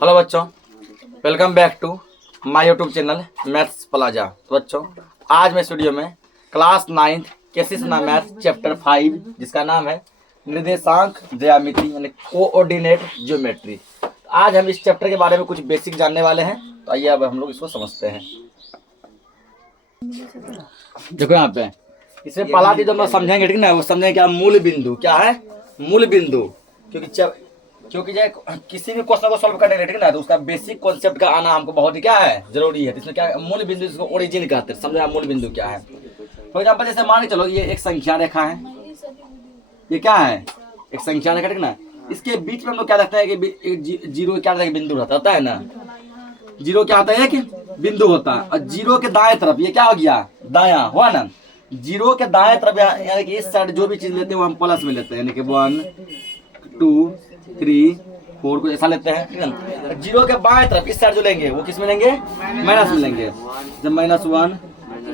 Hello बच्चों, welcome back to my YouTube channel maths plaza. तो बच्चों, आज मैं स्टूडियो में क्लास 9 केसिस ना मैथ्स चैप्टर 5 जिसका नाम है निर्देशांक ज्यामिति यानी कोऑर्डिनेट ज्योमेट्री। आज हम इस चैप्टर के बारे में कुछ बेसिक जानने वाले हैं। तो आइए अब हम लोग इसको समझते हैं। देखो यहाँ पे इसमें पहला चीज हम लोग समझेंगे, ठीक ना, वो समझेंगे क्या मूल बिंदु क्या है। मूल बिंदु क्योंकि जो किसी भी क्वेश्चन को सॉल्व करने के लिए, ठीक ना, तो उसका बेसिक कॉन्सेप्ट का आना हमको बहुत ही क्या है जरूरी है। तो इसमें क्या है, मूल बिंदु, इसको ओरिजिन कहते हैं। समझो मूल बिंदु क्या है। फॉर एग्जाम्पल जैसे मान के चलो ये एक संख्या रेखा है, ये क्या है एक संख्या रेखा, ठीक ना। इसके बीच में हम लोग क्या रखते हैं कि जीरो क्या रहता है, बिंदु रहता है ना। जीरो क्या होता है कि बिंदु होता है। और जीरो के दाएं तरफ ये क्या हो गया, दाया हुआ ना। जीरो के दाएं तरफ यानी कि इस साइड जो भी चीज लेते हैं वो हम प्लस में लेते हैं, यानी कि 1 2 3 4 को ऐसा लेते हैं, ठीक है। जीरो के बाएं तरफ इस साइड जो लेंगे वो किस में लेंगे, माइनस में लेंगे। जब -1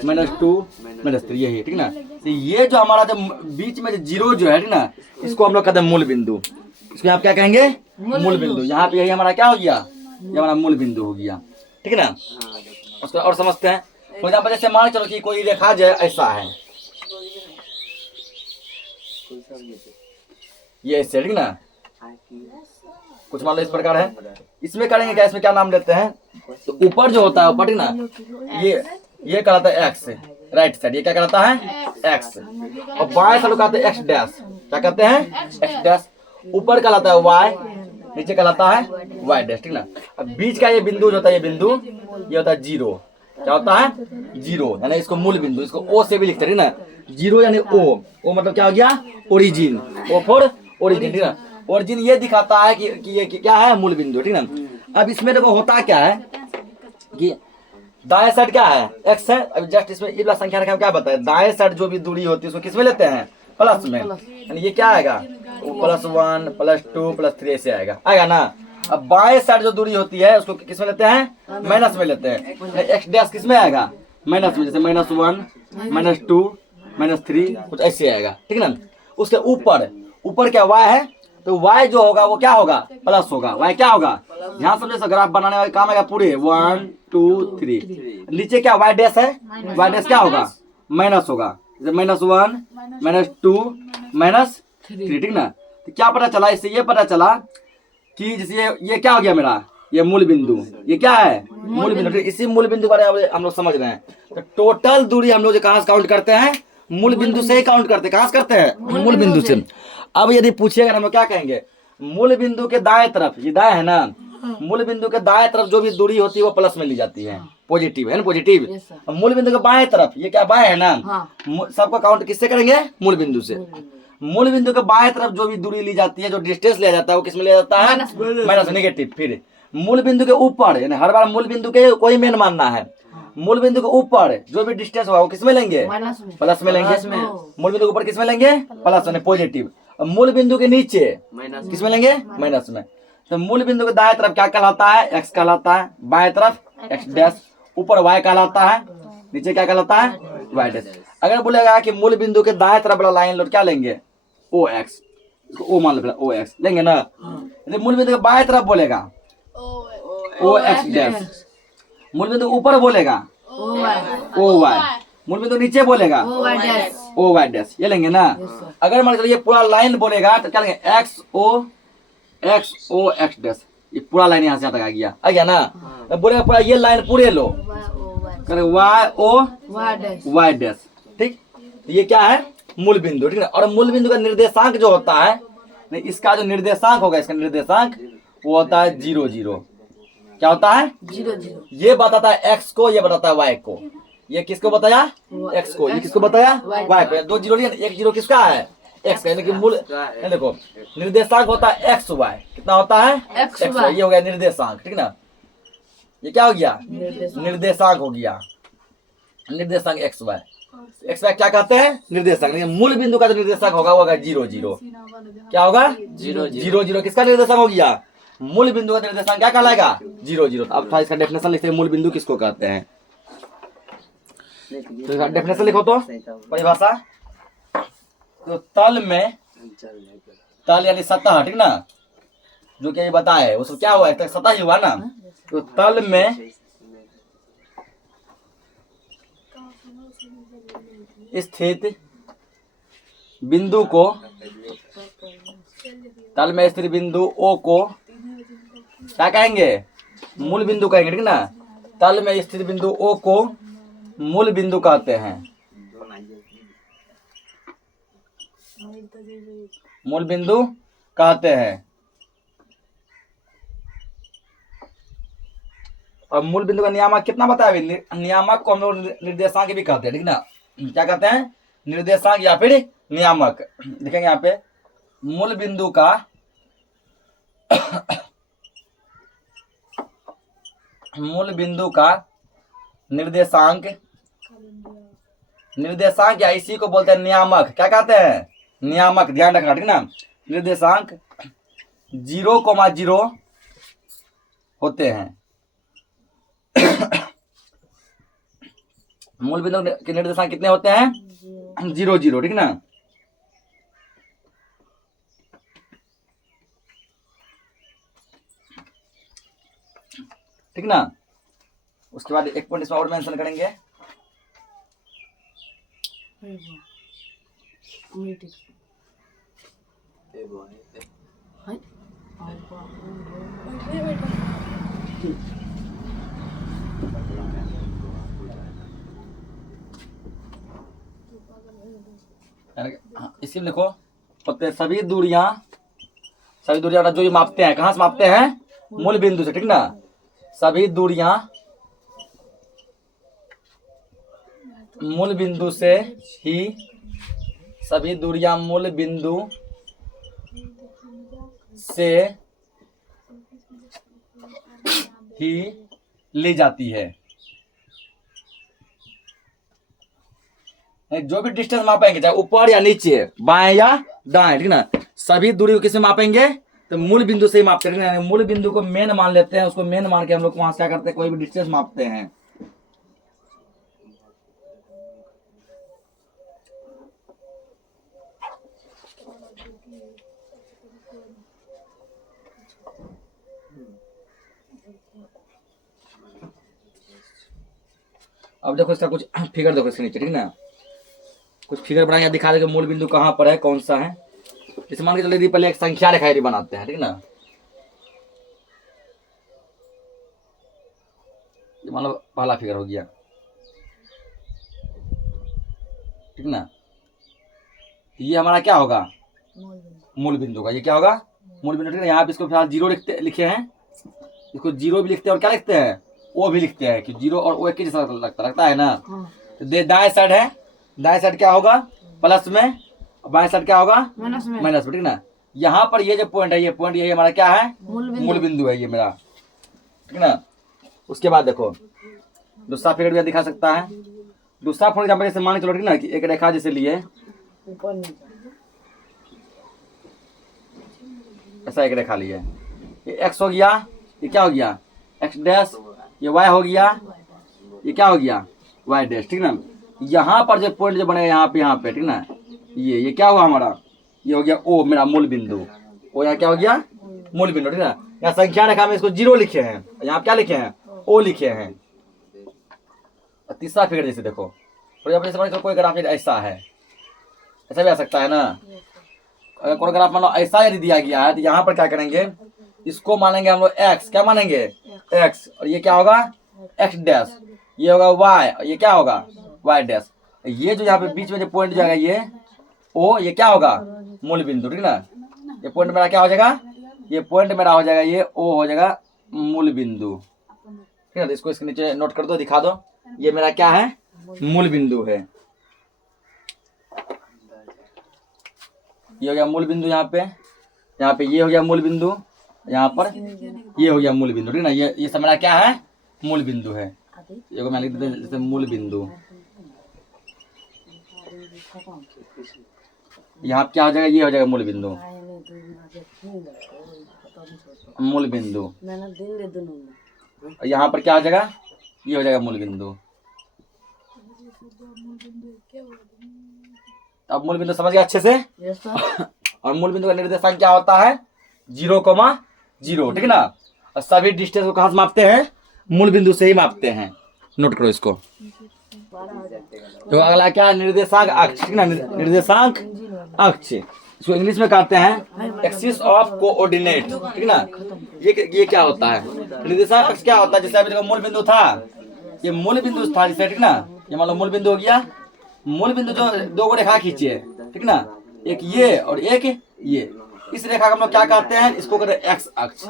-2 -3 यही, ठीक ना। तो ये जो हमारा जो बीच में जीरो जो है, ठीक ना, इसको हम लोग कहते हैं मूल बिंदु। इसको आप क्या कहेंगे, मूल बिंदु। यहाँ पे यही हमारा क्या हो गया, ये हमारा मूल बिंदु हो गया, ठीक है ना। उसको और समझते हैं। फॉर एग्जाम्पल जैसे मान चलो कि कोई रेखा जो है ऐसा है, ये ऐसे, ठीक ना, कुछ मान लो इस प्रकार है। इसमें करेंगे क्या, इसमें क्या नाम लेते हैं, तो ऊपर जो होता है ऊपर, ठीक ना, ये कहलाता है एक्स, राइट साइड ये क्या कहलाता है एक्स। और बाएं साइड कहते हैं एक्स डैश, क्या कहते हैं एक्स डैश। ऊपर कहलाता है वाई, नीचे कहलाता है वाई डैश, ठीक ना। अब बीच का ये बिंदु जो होता है, ये बिंदु ये होता है जीरो। क्या होता है जीरो, यानी इसको मूल बिंदु, इसको ओ से भी लिखते हैं, ठीक ना। जीरो यानी ओ मतलब क्या हो गया, ओरिजिन। ओ फॉर ओरिजिन, ठीक ना। ओरिजिन ये दिखाता है कि ये क्या है, मूल बिंदु, ठीक ना। अब इसमें देखो होता क्या है कि दाएं साइड क्या है एक्स है। अब जस्ट इसमें ये संख्या रखा, क्या बताया, दाएं साइड जो भी दूरी होती है उसको किस में लेते हैं, प्लस में। यानी ये क्या आएगा, +1 +2 +3 ऐसे आएगा ना। अब बाएं साइड जो दूरी होती है उसको किस में लेते हैं, माइनस में लेते हैं। एक्स डैश किस में आएगा, माइनस में, जैसे -1 -2 -3 कुछ ऐसे आएगा, ठीक है ना। उसके ऊपर क्या y है, तो y जो होगा वो क्या होगा, प्लस होगा। y क्या होगा, यहाँ सब जैसे ग्राफ बनाने वाले काम आएगा पूरे 1 2 3। नीचे क्या y डैश है, y डैश क्या होगा, माइनस होगा, जैसे -1 -2 -3, ठीक ना। तो क्या पता चला इससे, ये पता चला कि जैसे ये क्या हो गया मेरा, ये मूल बिंदु, ये क्या है मूल बिंदु। इसी मूल बिंदु बारे में हम लोग समझ रहे हैं। तो टोटल दूरी हम लोग जो कहाँ से काउंट करते हैं, मूल बिंदु से ही काउंट करते हैं। कहाँ से करते हैं, मूल बिंदु से। अब यदि पूछिएगा हम लोग क्या कहेंगे, मूल बिंदु के दाएं तरफ, ये दाएं है ना, मूल बिंदु के दाएं तरफ जो भी दूरी होती है वो प्लस में ली जाती है, पॉजिटिव है ना, पॉजिटिव। मूल बिंदु के बाएं तरफ, ये क्या बाएं है ना, सबको काउंट किससे करेंगे, मूल बिंदु से। मूल बिंदु के बाएं तरफ जो भी दूरी ली जाती है, जो डिस्टेंस लिया जाता है वो किसमें लिया जाता है, माइनस नेगेटिव। फिर मूल बिंदु के ऊपर, यानी हर बार मूल बिंदु के कोई मेन मानना है, मूल बिंदु के ऊपर जो भी डिस्टेंस होगा वो किसमें लेंगे, प्लस में लेंगे। मूल बिंदु के ऊपर किसमें लेंगे, प्लस में, पॉजिटिव। मूल बिंदु के नीचे किसमें लेंगे, माइनस में। तो मूल बिंदु के दाएं तरफ क्या कहलाता है, एक्स कहलाता है। बाएं तरफ एक्स डैश, ऊपर वाई कहलाता है, नीचे क्या कहलाता है, वाई डैश। अगर बोलेगा कि मूल बिंदु के दाएं तरफ वाला लाइन लोड क्या लेंगे, ओ एक्स, ओ मान लो ओ एक्स लेंगे ना। मूल बिंदु के बाएं तरफ बोलेगा ओ एक्स डैश, मूल बिंदु ऊपर बोलेगा ओ वाई, मूल बिंदु नीचे बोलेगा ओ वाई डैश, ये लेंगे ना। अगर मान लो ये पूरा लाइन बोलेगा तो क्या लेंगे, एक्स ओ एक्स डैश, ये पूरा लाइन यहाँ से यहाँ तक आ गया ना। तो बोलेगा पूरा ये लाइन पूरे लो, वाई ओ वाई डैश, ठीक। ये क्या है, मूल बिंदु, ठीक है। और मूल बिंदु का निर्देशांक जो होता है, इसका जो निर्देशांक होगा, इसका निर्देशांक वो होता है 0 0। क्या होता है 0 0। ये बताता है एक्स को, ये बताता है वाई को। ये किसको बताया, एक्स को। ये किसको बताया, वाई को। 2 0 लिया, 1 0 किसका है, एक्स का। यानी कि मूल देखो निर्देशांक होता है एक्स वाई, कितना होता है एक्स वाई। ये हो गया निर्देशांक, ठीक ना। ये क्या हो गया, निर्देशांक हो गया, निर्देशांक एक्स वाई। एक्स वाई क्या कहते हैं, निर्देशांक। मूल बिंदु का जो निर्देशांक होगा वो होगा 0 0। क्या होगा 0 0। किसका निर्देशांक हो गया, मूल बिंदु का निर्देशांक क्या कहलाएगा, 0 0। अब थोड़ा इसका डेफिनेशन लिखते हैं, मूल बिंदु किसको कहते हैं। तो इसका डेफिनेशन लिखो तो, परिभाषा। तो तल में, तल यानी सतह, ठीक ना, जो कि ये बताए उसको क्या हुआ, एक सतह ही हुआ ना। तो तल में स्थित बिंदु को, तल में स्थित बिंदु O को क्या कहेंगे, मूल बिंदु कहेंगे, ठीक ना। तल में स्थित बिंदु O को मूल बिंदु कहते हैं, मूल बिंदु कहते हैं। और मूल बिंदु का नियामक कितना बताया अभी, नियामक को हम लोग निर्देशांक भी कहते हैं, ठीक ना। क्या कहते हैं, निर्देशांक या फिर नियामक। देखेंगे यहाँ पे मूल बिंदु का मूल बिंदु का निर्देशांक, निर्देशांक या इसी को बोलते हैं नियामक। क्या कहते हैं, नियामक, ध्यान रखना, ठीक ना। निर्देशांक 0,0 होते हैं। मूल बिंदु के निर्देशांक कितने होते हैं, 0,0, ठीक ना। ठीक ना। उसके बाद एक पॉइंट इसमें और मेंशन करेंगे, इसी में लिखो होते हैं सभी दूरियां जो ये मापते हैं, कहाँ से मापते हैं, मूल बिंदु से, ठीक ना। सभी दूरियां मूल बिंदु से ही, सभी दूरियां मूल बिंदु से ही ली जाती है। जो भी डिस्टेंस मापेंगे, चाहे ऊपर या नीचे, बाएं या दाएं, ठीक ना, सभी दूरी को किससे मापेंगे, तो मूल बिंदु से ही मापते हैं। मूल बिंदु को मेन मान लेते हैं, उसको मेन मान के हम लोग वहां से क्या करते हैं, कोई भी डिस्टेंस मापते हैं। अब देखो इसका कुछ फिगर देखो इसके नीचे, ठीक ना। कुछ फिगर बनाएंगे, दिखा देंगे मूल बिंदु कहाँ पर है, कौन सा है। इस मान के चलिए पहले एक संख्या रेखा बनाते हैं, ठीक ना। ये मान लो पहला फिगर हो गया, ठीक ना। ये हमारा क्या होगा, मूल बिंदु का, ये क्या होगा, मूल बिंदु, ठीक है। यहाँ पे इसको फिलहाल 0 लिखे हैं, इसको 0 भी लिखते हैं और क्या लिखते हैं, O भी लिखते हैं, कि 0 और O एक ही जैसा लगता है ना। तो दाएं साइड है, दाएं साइड क्या होगा, प्लस में, बाएं साइड क्या होगा, माइनस में, ठीक ना। यहाँ पर ये जो पॉइंट है, ये पॉइंट, ये हमारा क्या है, मूल बिंदु है ये मेरा, ठीक ना। उसके बाद देखो दूसरा फिगर भी दिखा सकता है। दूसरा फॉर एग्जाम्पल जैसे मान के चलो, ठीक ना, कि एक रेखा जैसे लिए, ऐसा एक रेखा लिए, ये x हो गया, ये क्या हो गया, x डैश, ये y हो गया, ये क्या हो गया, y डैश, ठीक ना। यहाँ पर जो पॉइंट जो बनेगा यहाँ पे, ठीक ना, ये क्या हुआ हमारा, ये हो गया O, मेरा मूल बिंदु। O यहाँ क्या हो गया, मूल बिंदु, ठीक ना। यहाँ संख्या रेखा में इसको 0 लिखे हैं, यहाँ क्या लिखे हैं, O लिखे हैं। तीसरा फिगर जैसे देखो, कोई ग्राफ ऐसा है, ऐसा भी आ सकता है ना। अगर कोई ग्राफ मान लो ऐसा यदि दिया गया है, तो यहाँ पर क्या करेंगे, इसको मानेंगे हम लोग x, क्या मानेंगे, x, और ये क्या होगा, x डैश, ये होगा y, और ये क्या होगा, y डैश। ये जो यहाँ पे बीच में जो पॉइंट जाएगा ये O, ये क्या होगा, मूल बिंदु, ठीक ना। ये पॉइंट मेरा क्या हो जाएगा, ये पॉइंट मेरा हो जाएगा, ये O हो जाएगा मूल बिंदु, ठीक है। तो इसको इसके नीचे नोट कर दो, दिखा दो, ये मेरा क्या है, मूल बिंदु है। ये हो गया मूल बिंदु, यहाँ पे ये हो गया मूल बिंदु, यहाँ पर ये हो गया मूल बिंदु, ठीक ना। ये सब मेरा क्या है, मूल बिंदु है। ये को मैं लिख देते हैं जैसे मूल बिंदु। यहाँ क्या हो जाएगा, ये हो जाएगा मूल बिंदु, मूल बिंदु। और यहाँ पर क्या हो जाएगा, ये हो जाएगा मूल बिंदु। अब मूल बिंदु समझ गए अच्छे से। और मूल बिंदु का निर्देशांक क्या होता है, 0, 0, ठीक है ना। और सभी डिस्टेंस को कहाँ से मापते हैं? मूल बिंदु से ही मापते हैं। नोट करो इसको। तो अगला क्या है? निर्देशांक अक्ष, ठीक ना। निर्देशांक अक्ष, इसको इंग्लिश में कहते हैं एक्सिस ऑफ कोऑर्डिनेट, ठीक ना। ये क्या होता है? निर्देशांक अक्ष क्या होता है? जैसे अभी देखो मूल बिंदु था, ये मूल बिंदु था जैसे, ठीक ना। ये मान लो मूल बिंदु हो गया। मूल बिंदु जो दो को रेखा खींचिए, ठीक ना, एक ये और एक ये। इस रेखा को हम लोग क्या कहते हैं? इसको कहते हैं एक्स अक्ष।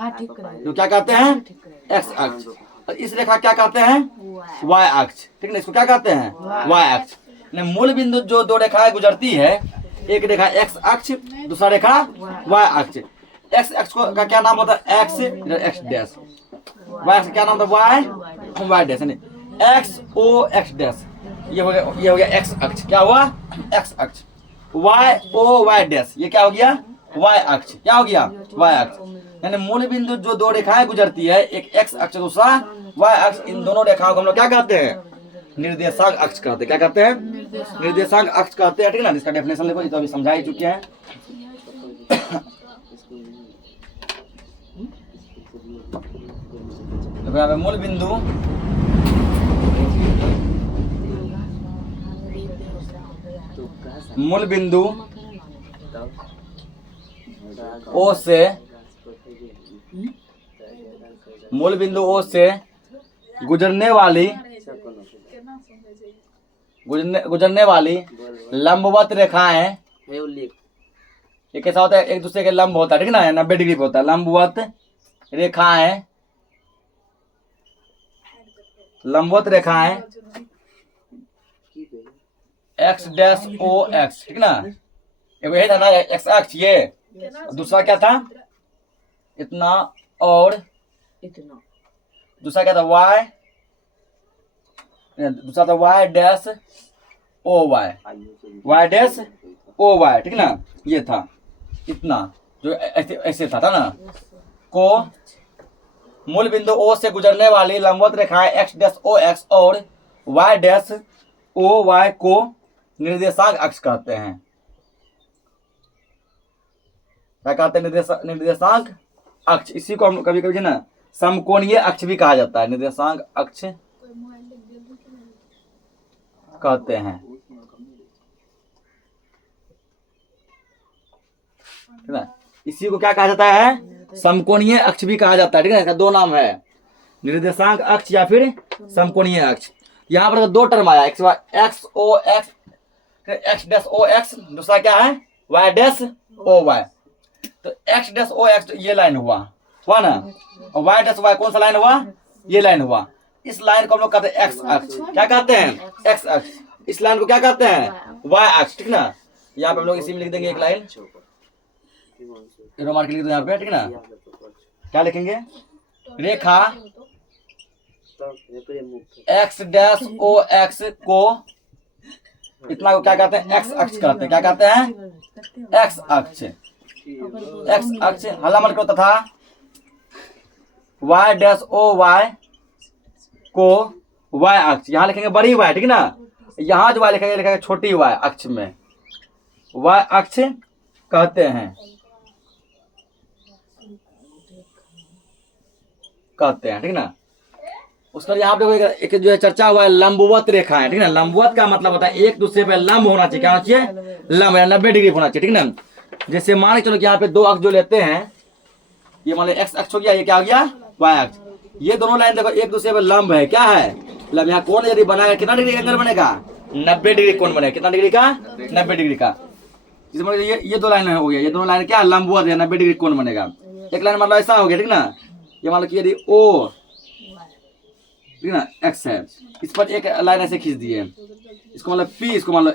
तो क्या कहते हैं? एक्स अक्ष। और इस रेखा क्या कहते हैं? वाई अक्ष, ठीक ना। इसको क्या कहते हैं? वाई अक्ष। मूल बिंदु जो दो रेखाएं गुजरती है, एक रेखा एक्स अक्ष, दूसरा रेखा वाई अक्ष। एक्स अक्ष का क्या नाम होता है? X, X dash. वाई अक्ष क्या नाम होता है? Y dash. X O X dash, ये हो गया एक्स अक्ष। क्या हुआ? एक्स अक्ष। वाई ओ वाई डैश, ये क्या हो गया? वाई अक्ष। क्या हो गया? वाई अक्ष। यानी मूल बिंदु जो दो रेखाएं गुजरती है, एक एक्स अक्ष दूसरा वाई अक्ष, इन दोनों रेखाओं को हम लोग क्या कहते हैं? निर्देशांक अक्ष कहते हैं। क्या कहते हैं? निर्देशांक अक्ष कहते हैं, ठीक ना। इसका डेफिनेशन देखो, ये तो अभी समझा ही चुके हैं। तो यहाँ पे मूल बिंदु ओ से गुजरने वाली लंबवत रेखाएं, ये कैसा होता है? एक दूसरे के लंब होता है, ठीक ना, 90 डिग्री पे होता है। लंबवत रेखाएं एक्स डैश ओ एक्स, ठीक ना। एक यही था ना एक्स अक्ष, ये दूसरा क्या था? इतना और इतना। दूसरा क्या था? वाई, दूसरा था Y dash O Y, Y dash O Y, ठीक ना। ये था इतना, जो ऐसे था ना। को मूल बिंदु ओ से गुजरने वाली लंबवत रेखाएं एक्स डैश ओ एक्स और वाई डैश ओ वाई को निर्देशांक अक्ष कहते हैं। क्या कहते हैं? निर्देशांक अक्ष। इसी को हम कभी कभी ना समकोणीय अक्ष भी कहा जाता है। निर्देशांक अक्ष कहते हैं, ठीक है। इसी को क्या कहा जाता है? समकोणीय अक्ष भी कहा जाता है, ठीक है। इसका दो नाम है, निर्देशांक अक्ष या फिर समकोणीय अक्ष। यहाँ पर दो टर्म आया, X O X, X dash O X, दूसरा क्या है? Y dash O Y. तो एक्स डैश ओ एक्स ये लाइन हुआ ना, और वाई डैश वाई कौन सा लाइन हुआ? ये लाइन हुआ। इस लाइन को हम लोग कहते हैं एक्स अक्ष। क्या कहते हैं? एक्स अक्ष। इस लाइन को क्या कहते हैं? वाई अक्ष, ठीक ना। यहाँ पे हम लोग इसी में लिख देंगे एक लाइन, रोमान के लिख दो यहाँ पे, ठीक ना। क्या लिखेंगे? रेखा एक्स डैश ओ एक्स को, इतना को क्या कहते हैं? एक्स अक्ष कहते हैं। क्या कहते हैं? एक्स अक्ष। एक्स अक्ष हल्ला मत करो। तथा वाई डैश ओ वाई को वाई अक्ष, यहाँ लिखेंगे बड़ी वाई, ठीक ना। यहाँ जो वाई लिखेंगे छोटी वाई अक्ष में, वाई अक्ष कहते हैं, ठीक ना। उसका यहाँ पे एक जो है चर्चा हुआ है लंबवत रेखा है, ठीक ना। लंबवत का मतलब होता है एक दूसरे पे लंब होना चाहिए। क्या होना चाहिए? लंब, 90 डिग्री होना चाहिए, ठीक ना। जैसे मान के चलो कि यहाँ पे दो अक्ष जो लेते हैं, ये मान लो एक्स अक्ष हो गया, ये क्या हो गया? वाई अक्ष। ये दोनों लाइन देखो एक दूसरे पे लंब है। क्या है? लंब। यहाँ कोण यदि बनाएगा, कितना डिग्री का एंगल बनेगा? 90 डिग्री कोण बनेगा। कितना डिग्री का? 90 डिग्री का। इसमें ये दो लाइन हो गया, ये दोनों लाइन क्या? लंबवत है, 90 डिग्री कोण बनेगा। एक लाइन मतलब ऐसा हो गया, ठीक ना। ये मान लो कि यदि ओ, ठीक ना, एक्स है, इस पर एक लाइन ऐसे खींच दिए, इसको मतलब पी, इसको मान लो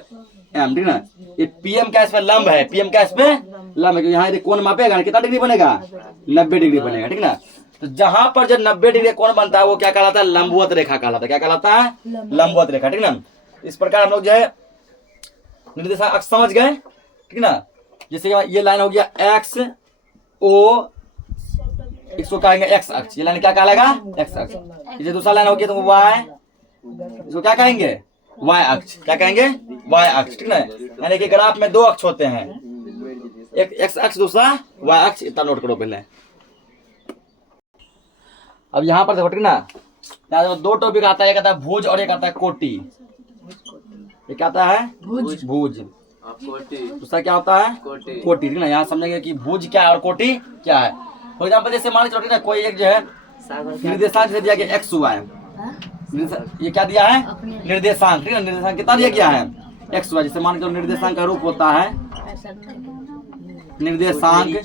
एम, ठीक ना। ये पीएम क्या इस पे लंब है, पीएम क्या इस पे लंब है। यहाँ यदि कोण मापेगा कितना डिग्री बनेगा? 90 डिग्री बनेगा, ठीक ना। तो जहां पर जो 90 डिग्री कोण बनता है वो क्या कहलाता है? लंबवत रेखा कहलाता है। क्या कहलाता है? लंबवत रेखा, ठीक ना। इस प्रकार हम लोग जो है निर्देशांक अक्ष समझ गए, ठीक ना। जैसे ये लाइन हो गया एक्स ओ, इसको कहेंगे एक्स अक्ष। ये लाइन क्या कहलाएगा? एक्स अक्ष। ये दूसरा लाइन हो गया तो वाई, इसको क्या कहेंगे? वाई अक्ष। क्या कहेंगे? वाई अक्ष, ठीक ना। यानी कि ग्राफ में दो अक्ष होते हैं, एक एक्स अक्ष दूसरा वाई अक्ष। इतना नोट करो पहले। अब यहाँ पर देखो ठीक ना, यहाँ देखो दो टॉपिक आता है, एक आता है भुज और एक आता है कोटि। ये क्या आता है? भुज। भुज। दूसरा क्या होता है? कोटि। ठीक ना, यहाँ समझेंगे कि भुज क्या है और कोटि क्या है। फॉर एग्जाम्पल जैसे मान लो ना, कोई एक जो है निर्देशांक से दिया गया XY, ये क्या दिया है? निर्देशांक। ठीक है, निर्देशांक कितना दिया गया है? XY। जैसे मान लो निर्देशांक का रूप होता है, निर्देशांक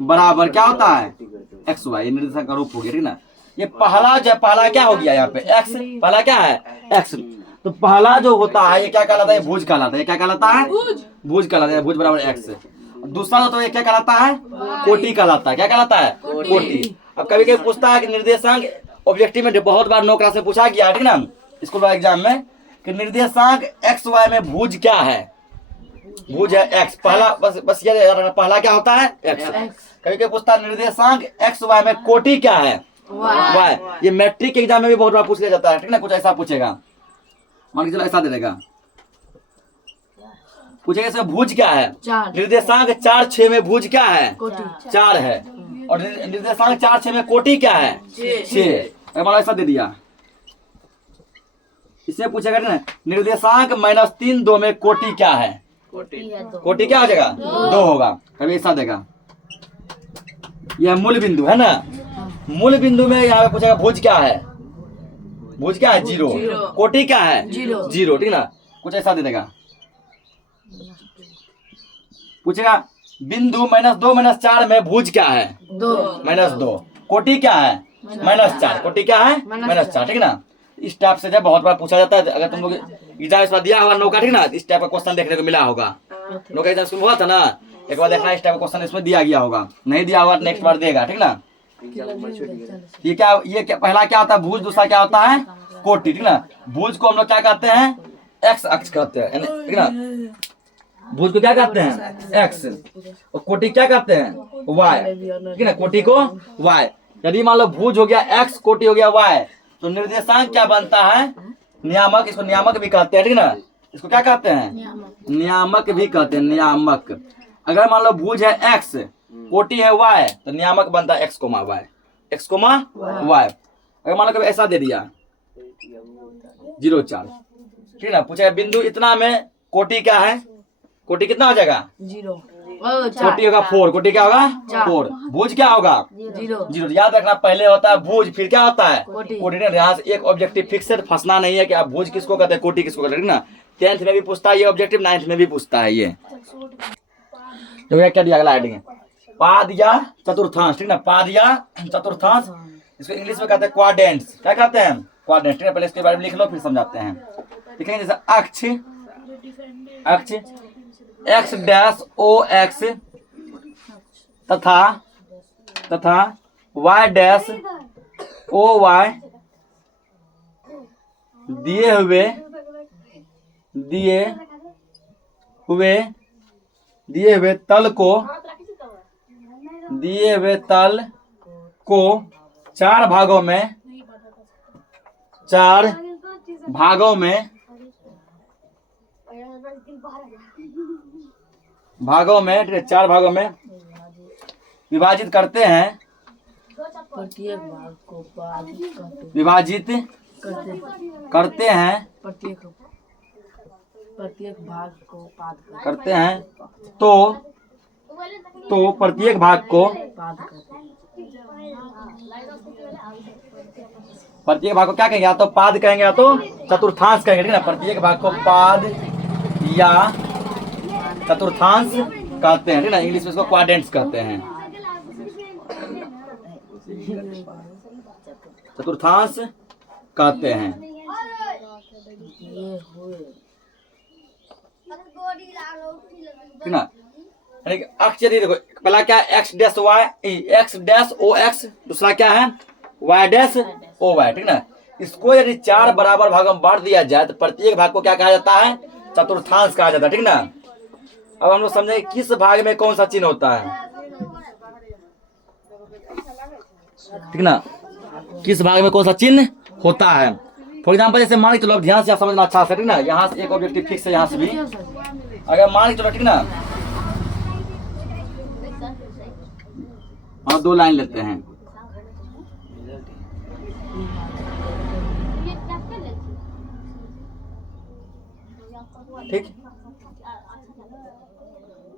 बराबर क्या होता है? XY। ये निर्देशांक का रूप हो गया। ठीक ना, ये पहला जो पहला क्या हो गया यहाँ पे? X। पहला क्या है? X। तो पहला जो होता है ये क्या कहलाता है? भुज कहलाता है। ये क्या कहलाता है? भुज कहलाता है। भुज बराबर X। दूसरा तो ये क्या कहलाता है? कोटि कहलाता है। क्या कहलाता है? कोटि। अब कभी कभी पूछता है कि निर्देशांक, ऑब्जेक्टिव में बहुत बार 9 क्लास में पूछा गया ठीक ना, स्कूल एग्जाम में, कि निर्देशांक XY में भुज क्या है? भुज है X। पहला बस ये पहला क्या होता है? X। कभी कभी पूछता है निर्देशांक XY में कोटि क्या है? Y। ये मैट्रिक एग्जाम में भी बहुत बार पूछ लिया जाता है ठीक ना, कुछ ऐसा पूछेगा, मान के चलो ऐसा दे देगा, पूछेगा सर भुज क्या है? निर्देशांक 4 6 में भुज क्या है? 4 है। और निर्देशांक 4 6 में कोटि क्या है? 6। मान ऐसा दे दिया, इससे पूछेगा ना निर्देशांक -3 2 में कोटि क्या है? कोटि क्या हो जाएगा? 2 होगा। कभी ऐसा देगा, यह मूल बिंदु है ना, मूल बिंदु में यहाँ पे पूछेगा भुज क्या है? भुज क्या है? 0। कोटि क्या है? 0। ठीक ना, कुछ ऐसा दे देगा, पूछेगा बिंदु -2 -4 में भुज क्या है? -2। कोटि क्या है? -4। कोटि क्या है? -4। ठीक ना, इस टाइप से जब बहुत बार पूछा जाता है। अगर तुम लोग एग्जाम इस बार दिया होगा 9 का ठीक ना, इस टाइप का क्वेश्चन देखने को मिला होगा। 9 का एग्जाम हुआ था ना, एक बार देखना इस टाइप का क्वेश्चन इसमें दिया गया होगा, नहीं दिया होगा नेक्स्ट बार देगा। ठीक ना, ये क्या पहला क्या होता है? भुज। दूसरा क्या होता है? कोटि। ठीक ना, भुज को हम लोग क्या कहते हैं? X अक्ष कहते हैं। ठीक ना, भुज को क्या कहते हैं? X। और कोटि क्या कहते हैं? Y। ठीक ना, कोटि को Y। यदि मान लो भुज हो गया X, कोटि हो गया Y, तो निर्देशांक क्या बनता है? नियामक। इसको नियामक भी कहते हैं। ठीक ना, इसको क्या कहते हैं? नियामक भी कहते हैं। नियामक। अगर मान लो भुज है X, कोटि है Y, तो नियामक बनता है X, Y। X, Y। अगर मान लो कभी ऐसा दे दिया 0 4, ठीक ना, पूछेगा बिंदु इतना में कोटि क्या है? कोटि कितना हो जाएगा? 0। कोटि होगा 4। कोटि क्या होगा? 4। भुज क्या होगा? 0। याद रखना, पहले होता है भुज, फिर क्या होता है? कोटि। यहाँ से एक ऑब्जेक्टिव फिक्स है, फंसना नहीं है कि आप भुज किसको कहते हैं, कोटि किसको कहते हैं। ना 10th में भी पूछता है ये ऑब्जेक्टिव, 9th में भी पूछता है ये। तो क्या दिया अगला हेडिंग? पाद या चतुर्थांश। ठीक ना, पाद या चतुर्थांश, इसको इंग्लिश में कहते हैं क्वाड्रेंट्स। क्या कहते हैं? क्वाड्रेंट्स। ठीक है, पहले इसके बारे में लिख लो फिर समझाते हैं। लिखेंगे जैसे अक्ष, अक्ष X डैश OX तथा Y डैश OY दिए हुए तल को 4 भागों में विभाजित करते हैं। प्रत्येक भाग को पाद विभाजित करते हैं। प्रत्येक भाग को पाद करते हैं तो प्रत्येक भाग को पाद करते हैं। प्रत्येक भाग को क्या कहेंगे? या तो पाद कहेंगे या तो चतुर्थांश कहेंगे। ठीक है ना, प्रत्येक भाग को पाद या चतुर्थांश कहते हैं। ठीक है ना, इंग्लिश में इसको क्वाड्रेंट्स कहते हैं। चतुर्थांश कहते हैं। ठीक ना, अक्ष यदि देखो पहला क्या है? X डैश OX, दूसरा क्या है? Y dash OY। ठीक ना, इसको यदि 4 बराबर भागों में बांट दिया जाए तो प्रत्येक भाग को क्या कहा जाता है? चतुर्थांश कहा जाता है। ठीक ना, अब हम लोग समझेंगे किस भाग में कौन सा चिन्ह होता है। ठीक ना, किस भाग में कौन सा चिन्ह होता है। फॉर एग्जाम्पल जैसे मान के चलो, ध्यान से आप समझना अच्छा से। ठीक ना, यहाँ से एक ऑब्जेक्टिव फिक्स है, यहाँ से भी अगर मान के चलो, ठीक ना, हाँ 2 लाइन लेते हैं। ठीक।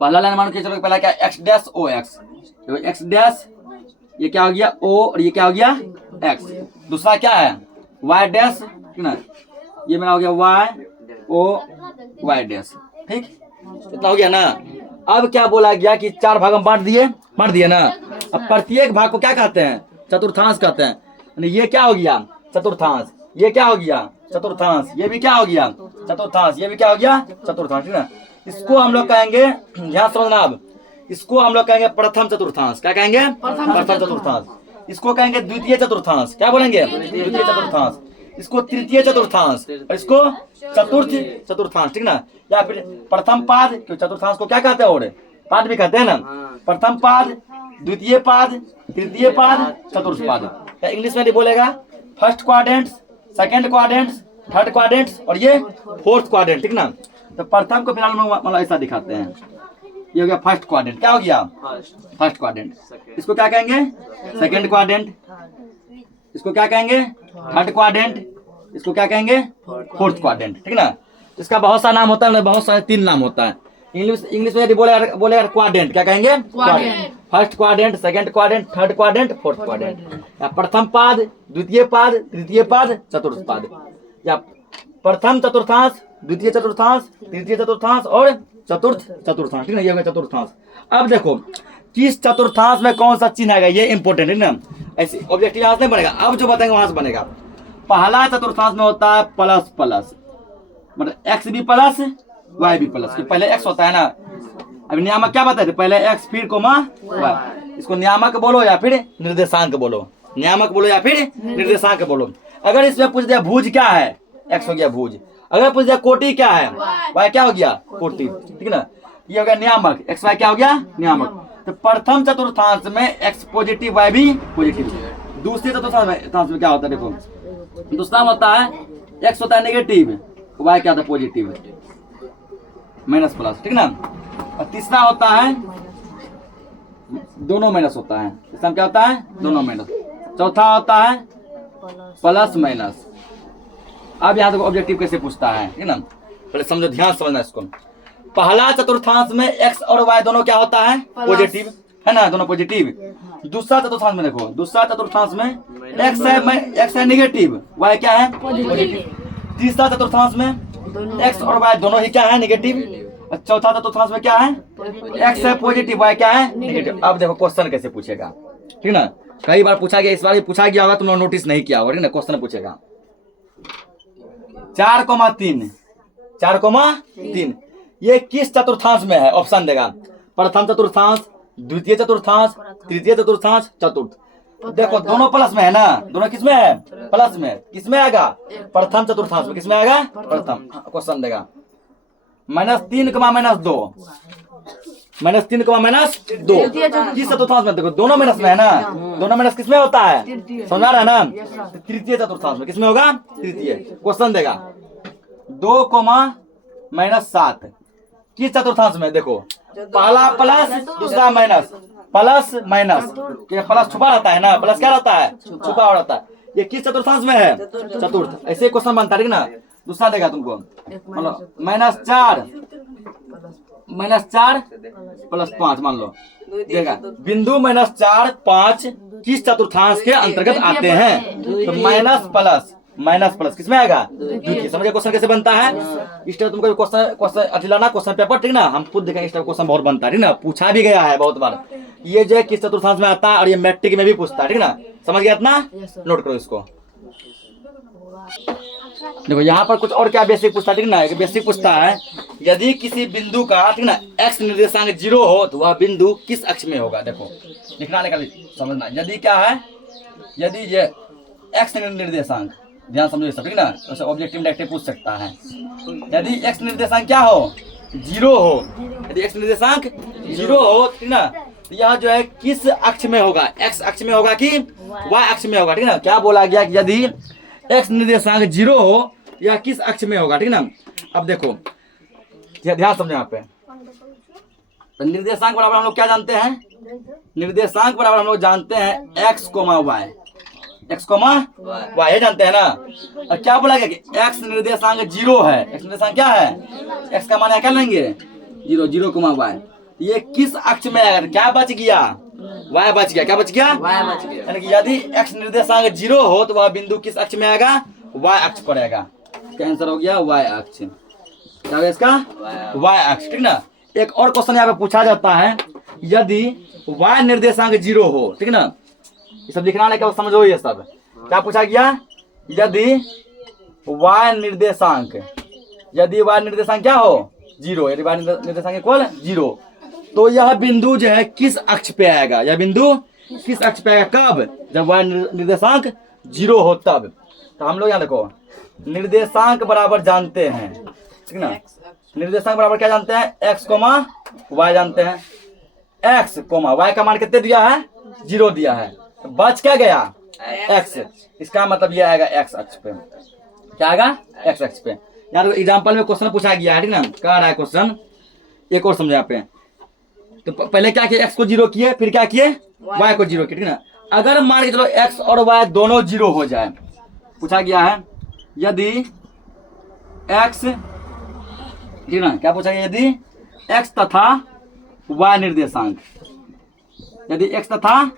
पहला लाइन मान के चलो, पहला क्या X dash O X, X dash ये क्या हो गया ओ और ये क्या हो गया एक्स। दूसरा क्या है वाई डैश, ठीक ना, ये मेरा हो गया वाई ओ वाई डैश, ठीक। इतना हो गया ना। अब क्या बोला गया कि 4 भाग में बांट दिए ना। अब प्रत्येक भाग को क्या कहते हैं चतुर्थांश कहते हैं। यानी ये क्या हो गया चतुर्थांश, ये क्या हो गया चतुर्थांश, ये भी क्या हो गया चतुर्थांश, ये भी क्या हो गया चतुर्थांश, ठीक ना। इसको हम लोग कहेंगे, ध्यान समझना, अब इसको हम लोग कहेंगे प्रथम चतुर्थांश। क्या कहेंगे प्रथम चतुर्थांश। इसको कहेंगे द्वितीय चतुर्थांश। क्या बोलेंगे द्वितीय चतुर्थांश। इसको तृतीय चतुर्थांश और इसको चतुर्थ चतुर्थांश, ठीक ना। या फिर प्रथम पाद, क्यों चतुर्थांश को क्या कहते हैं और पाद भी कहते हैं ना। प्रथम पाद, द्वितीय पाद, तृतीय पाद, चतुर्थ पाद। क्या इंग्लिश में नहीं बोलेगा first quadrant, second quadrant, third quadrant और ये फोर्थ क्वाड्रेंट, ठीक ना। तो प्रथम को फिलहाल मतलब ऐसा दिखाते हैं, ये हो गया फर्स्ट क्वाड्रेंट। क्या हो गया फर्स्ट क्वाड्रेंट। इसको क्या कहेंगे सेकंड क्वाड्रेंट, इसको क्या कहेंगे थर्ड क्वाड्रेंट, इसको क्या कहेंगे फोर्थ क्वाड्रेंट, ठीक ना। इसका बहुत सा नाम होता है, बहुत सारे 3 नाम होता है। इंग्लिश में यदि बोले क्वाड्रेंट, क्या कहेंगे first quadrant, second quadrant, third quadrant, fourth quadrant. या प्रथम पाद, द्वितीय पाद, तृतीय पाद, चतुर्थ पाद। या प्रथम चतुर्थांश, द्वितीय चतुर्थांश, तृतीय चतुर्थांश और चतुर्थ चतुर्थांश, ठीक ना। ये हो गया चतुर्थांश। अब देखो किस चतुर्थांश में कौन सा चिन्ह आएगा, ये इंपॉर्टेंट है ना। ऐसे ऑब्जेक्टिव यहाँ से नहीं बनेगा, अब जो बताएंगे वहां से बनेगा। पहला चतुर्थांश में होता है प्लस प्लस, मतलब एक्स भी प्लस वाई भी प्लस। पहले एक्स होता है ना, अभी नियामक क्या बताए थे, पहले एक्स फिर कोमा वाई। इसको नियामक बोलो या फिर निर्देशांक बोलो, नियामक बोलो या फिर निर्देशांक बोलो। अगर इसमें पूछ दिया भुज क्या है, एक्स हो गया भुज। अगर पूछ दिया कोटि क्या है, वाई क्या हो गया कोटि, ठीक ना। ये हो गया नियामक, एक्स वाई क्या हो गया नियामक। तो प्रथम चतुर्थांश में एक्स पॉजिटिव वाई भी पॉजिटिव। दूसरे चतुर्थांश में क्या होता है, देखो दूसरा में होता है एक्स होता है नेगेटिव, वाई क्या होता है पॉजिटिव माइनस प्लस, ठीक ना। और तीसरा होता है दोनों माइनस होता है, इसका क्या होता है दोनों माइनस। चौथा होता है प्लस माइनस। अब यहाँ देखो ऑब्जेक्टिव कैसे पूछता है, ठीक ना। पहले समझो, ध्यान समझना इसको। पहला चतुर्थांश में एक्स और वाई दोनों क्या होता है पॉजिटिव, है ना, दोनों पॉजिटिव। दूसरा चतुर्थांश में देखो, दूसरा चतुर्थांश में एक्स है नेगेटिव, वाई क्या है पॉजिटिव। तीसरा चतुर्थांश में एक्स और वाई दोनों ही क्या है नेगेटिव। और चौथा चतुर्थांश में क्या है एक्स है पॉजिटिव, वाई क्या है नेगेटिव। अब देखो क्वेश्चन कैसे पूछेगा, ठीक ना। कई बार पूछा गया, इस बार पूछा गया होगा, तुमने नोटिस नहीं किया होगा, ठीक ना। क्वेश्चन पूछेगा 4,3, 4,3 ये किस चतुर्थांश में है, ऑप्शन देगा। प्रथम चतुर्थांश, द्वितीय चतुर्थांश, तृतीय चतुर्थांश, चतुर्थ। देखो दोनों प्लस में है ना, दोनों किसमें है प्लस में। किसमें आएगा प्रथम चतुर्थांश में, किसमें आएगा प्रथम। क्वेश्चन देगा -3, -2, -3, -2 किस चतुर्थांश में। देखो दोनों माइनस में है ना, दोनों माइनस किसमें होता है, समझा रहा है ना। तृतीय चतुर्थांश में किसमें होगा तृतीय। क्वेश्चन देगा 2, -7 किस चतुर्थांश में। देखो पहला प्लस दूसरा माइनस, प्लस माइनस, प्लस छुपा रहता है ना, प्लस क्या रहता है छुपा रहता है। ये किस चतुर्थांश में है चतुर्थ। ऐसे क्वेश्चन बनता है, ठीक ना। दूसरा देगा तुमको मतलब -4 + 5 मान लो देगा। बिंदु -4, 5 किस चतुर्थांश के अंतर्गत आते हैं। तो माइनस प्लस किसमें आएगा द्वितीय। समझे क्वेश्चन कैसे बनता है। इस टाइप तुमको क्वेश्चन अतिलाना क्वेश्चन पेपर, ठीक ना। हम खुद देखेंगे इस टाइप क्वेश्चन बहुत बनता है, ठीक ना। पूछा भी गया है बहुत बार ये जो है किस चतुर्थांश में आता है, और ये मैट्रिक में भी पूछता है, ठीक ना। समझ गया इतना, नोट करो इसको। देखो यहाँ पर कुछ और क्या बेसिक पूछता है, ठीक ना। बेसिक पूछता है यदि किसी बिंदु का, ठीक ना, एक्स निर्देशांक 0 हो तो वह बिंदु किस अक्ष में होगा। देखो लिखना समझना, यदि क्या है, यदि ये एक्स निर्देशांक, ध्यान समझो सब, ठीक ना। तो ऑब्जेक्टिव डायरेक्टिव पूछ सकता है। यदि एक्स निर्देशांक क्या हो 0 हो, यदि एक्स निर्देशांक 0 हो, ठीक ना, तो यह जो है किस अक्ष में होगा, एक्स अक्ष में होगा कि वाई अक्ष में होगा, ठीक ना। क्या बोला गया कि यदि एक्स निर्देशांक 0 हो या किस अक्ष में होगा, ठीक ना। अब देखो ध्यान समझो यहाँ पे। तो निर्देशांक बराबर हम लोग क्या जानते हैं, निर्देशांक बराबर हम लोग जानते हैं x, y। X comma Y, ये जानते हैं ना। और क्या बोला गया कि एक्स निर्देशांक 0 है। एक्स निर्देशांक क्या है? एक्स का मान क्या लेंगे? 0, 0 कोमा वाई। ये किस अक्ष में आएगा? क्या बच गया? वाई बच गया। क्या बच गया? वाई बच गया। यानी कि यदि एक्स निर्देशांक 0 हो तो वह बिंदु किस अक्ष में आएगा? वाई अक्ष पर आएगा। क्या आंसर हो गया? वाई अक्ष। क्या होगा इसका? वाई अक्ष, ठीक ना। एक और क्वेश्चन यहाँ पे पूछा जाता है, यदि वाई निर्देशांक 0 हो, ठीक ना, ये सब लिखना है, क्या समझो ये सब। क्या पूछा गया? यदि वाई निर्देशांक क्या हो? 0, यदि वाई निर्देशांक इक्वल 0, तो यह बिंदु जो है किस अक्ष पे आएगा? यह बिंदु किस अक्ष पे आएगा? कब? जब वाई निर्देशांक 0 हो तब। तो हम लोग यहाँ देखो, निर्देशांक बराबर जानते हैं, ठीक ना। निर्देशांक बराबर क्या जानते हैं? एक्स कोमा वाई जानते हैं। एक्स कोमा वाई का मान कितने दिया है? 0 दिया है। तो बच क्या गया? एक्स। इसका मतलब ये आएगा एक्स अक्ष पे। क्या आएगा? एक्स अक्ष पे। यार एग्जाम्पल में क्वेश्चन पूछा गया है, ठीक ना, कह रहा है क्वेश्चन। एक और समझो यहाँ पे। तो पहले क्या किए? एक्स को 0 किए, फिर क्या किए? वाई को 0 किए, ठीक ना। अगर मान के चलो एक्स और वाई दोनों 0 हो जाए, पूछा गया है यदि एक्स, ठीक ना, क्या पूछा गया? यदि एक्स तथा वाई निर्देशांक, यदि एक्स तथा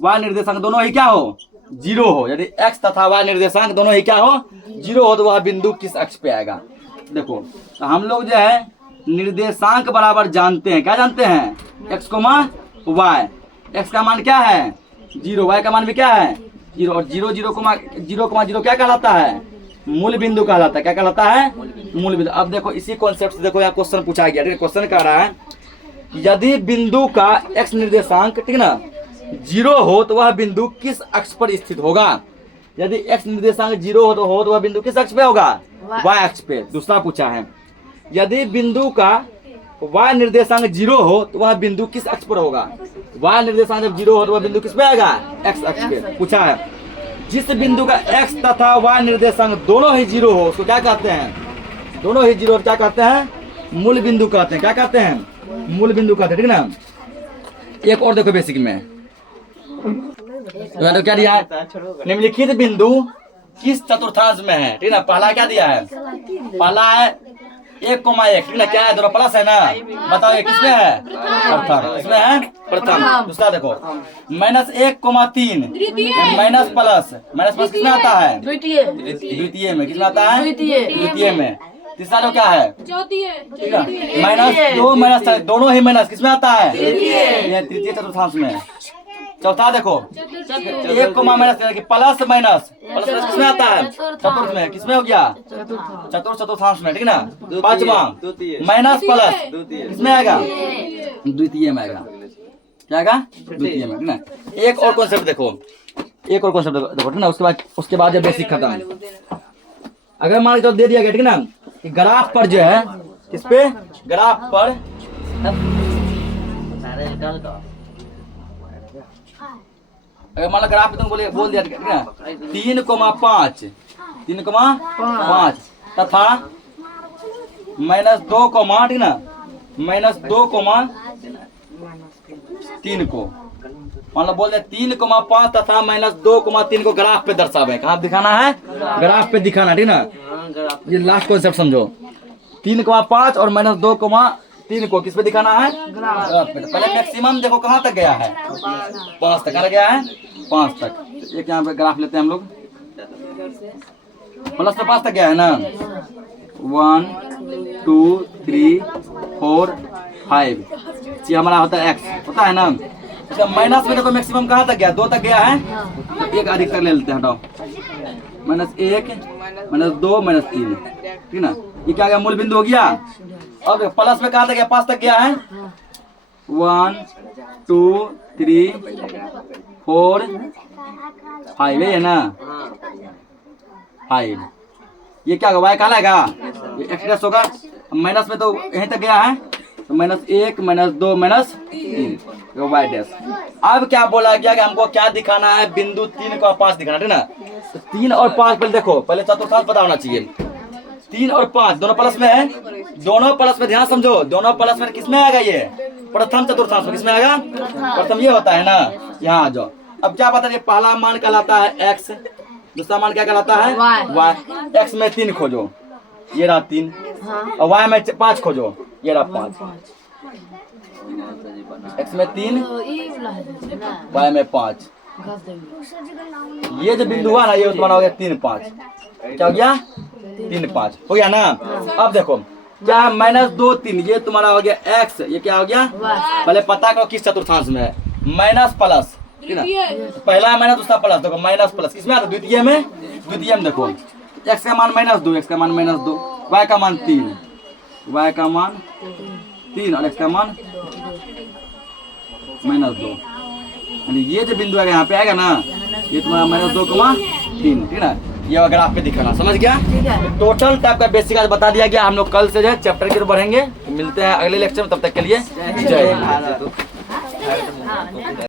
वाई निर्देशांक दोनों ही क्या हो? 0 हो। यदि एक्स तथा वाई निर्देशांक दोनों ही क्या हो? 0 हो, तो वह बिंदु किस अक्ष पे आएगा? देखो, तो हम लोग जो है निर्देशांक बराबर जानते हैं। क्या जानते हैं? X comma Y. एक्स का मान क्या है? 0, वाई का मान भी क्या है? 0, और 0, 0,0 क्या कहलाता है? मूल बिंदु कहलाता है। क्या कहलाता है? मूल बिंदु। अब देखो इसी कॉन्सेप्ट से देखो, यहाँ क्वेश्चन पूछा गया, ठीक है। क्वेश्चन कह रहा है यदि बिंदु का एक्स निर्देशांक, ठीक ना, 0 हो तो वह बिंदु किस अक्ष पर स्थित होगा? यदि एक्स निर्देशांक 0 हो तो वह बिंदु किस अक्ष पे होगा? वाई अक्ष पे। दूसरा पूछा है यदि बिंदु का वाई निर्देशांक 0 हो तो वह बिंदु किस अक्ष पर होगा? वाई निर्देशांक जब 0 हो तो वह बिंदु किस पे आएगा? एक्स अक्ष पे। पूछा है जिस बिंदु का एक्स तथा वाई निर्देशांक दोनों ही 0 हो उसको क्या कहते हैं? दोनों ही 0 क्या कहते हैं? मूल बिंदु कहते हैं। क्या कहते हैं? मूल बिंदु कहते हैं, ठीक ना। एक और देखो बेसिक में, तो क्या दिया है? निम्नलिखित बिंदु किस चतुर्थांश में है, ठीक ना। पहला क्या दिया है? पहला है 1,1, ठीक ना। क्या है? दोनों प्लस है ना। बताओ ये किसमें है? प्रथम। इसमें है प्रथम। दूसरा देखो -1,3, माइनस प्लस किसमें आता है? द्वितीय में। किसमें आता है? द्वितीय में। तीसरा जो क्या है? ठीक है, -2 -4 दोनों ही माइनस किसमें आता है? तृतीय चतुर्थांश में। चौथा देखो 1 प्लस माइनस किसमें आता है? चतुर्थ में। किसमें हो गया? चतुर्थांश में, ठीक ना। पांचवा माइनस प्लस किसमें आएगा? द्वितीय में आएगा। क्या आएगा? द्वितीय में, ठीक ना। एक और कॉन्सेप्ट देखो, ठीक ना। उसके बाद जब बेसिक खत्म। अगर मान लीजिए दे दिया गया, ठीक ना, कि ग्राफ पर जो है, किस पे? ग्राफ पर अगर मान लो ग्राफ पे तुम बोल दिया, ठीक ना, 3,5 तथा -2, ठीक ना, -2,3 को मान लो बोल दिया 3,5 तथा -2,3 को ग्राफ पे दर्शावे। कहाँ दिखाना है? ग्राफ पे दिखाना, ठीक ना। ये लास्ट कॉन्सेप्ट समझो। 3,5 और -2,3 को किस पे दिखाना है? ग्राफ पे। पहले मैक्सिमम देखो कहाँ तक गया है? 5 तक। कहाँ गया है? 5 तक। एक यहाँ पे ग्राफ लेते हैं हम लोग। प्लस से 5 तक गया है ना। 1 2 3 4 5 ये हमारा होता है एक्स, होता है ना। इसका माइनस में देखो मैक्सिमम कहाँ तक गया? 2 तक गया है। तो एक अधिकतर ले लेते हैं, हटाओ। -1 -2 -3, ठीक ना। ये क्या गया? मूल बिंदु हो गया। अब प्लस में कहाँ तक गया? 5 तक गया है। 1 2 3 4 5 है ना। 5 ये क्या होगा? y कहलाएगा। ये एक्स होगा। माइनस में तो यहीं तक गया है, तो -1 -2 -3 वाई डैश। अब क्या बोला गया कि हमको क्या दिखाना है? बिंदु 3 को 5 दिखाना, ठीक ना। तो 3 और 5 पहले देखो, पहले चतुर्थांश पता होना चाहिए। 3 और 5 दोनों प्लस में है। दोनों प्लस में ध्यान समझो, दोनों प्लस में किसमें आएगा? ये प्रथम चतुर्थांश में। किसमें आएगा? प्रथम ये होता है ना। यहाँ आ जाओ। अब क्या बता, ये पहला मान कहलाता है एक्स, दूसरा मान क्या कहलाता है वाई। एक्स में 3 खोजो, ये रहा 3, हाँ और वाई में 5 खोजो, ये रहा 5। 5 एक्स में 3, तो ये वाला है जैसे ना वाई में 5। घस देंगे ये जो बिंदु हुआ ना, ये तुम्हारा हो गया 3 5। क्या हो गया 3 5 हो गया ना। अब देखो क्या -2 3, ये तुम्हारा हो गया एक्स, ये क्या हो गया, पहले पता करो किस चतुर्थांश में है, माइनस प्लस, ठीक ना, पहला माइनस दूसरा प्लस, देखो माइनस प्लस किसमें आता है, द्वितीय में। द्वितीय में देखो एक्स का मान -2, एक्स का मान -2, वाई का मान 3, वाई का मान 3 और एक्स का मान -2। यानी ये जो बिंदु आएगा यहाँ पे आएगा ना, ये तुम्हारा -2,3, ठीक ना। ये अगर आप पे दिखाना, समझ गया। ठीक है टोटल टाइप का बेसिक आज बता दिया गया। हम लोग कल से जो है चैप्टर की ओर बढ़ेंगे। मिलते हैं अगले लेक्चर में, तब तक के लिए जय हिंद।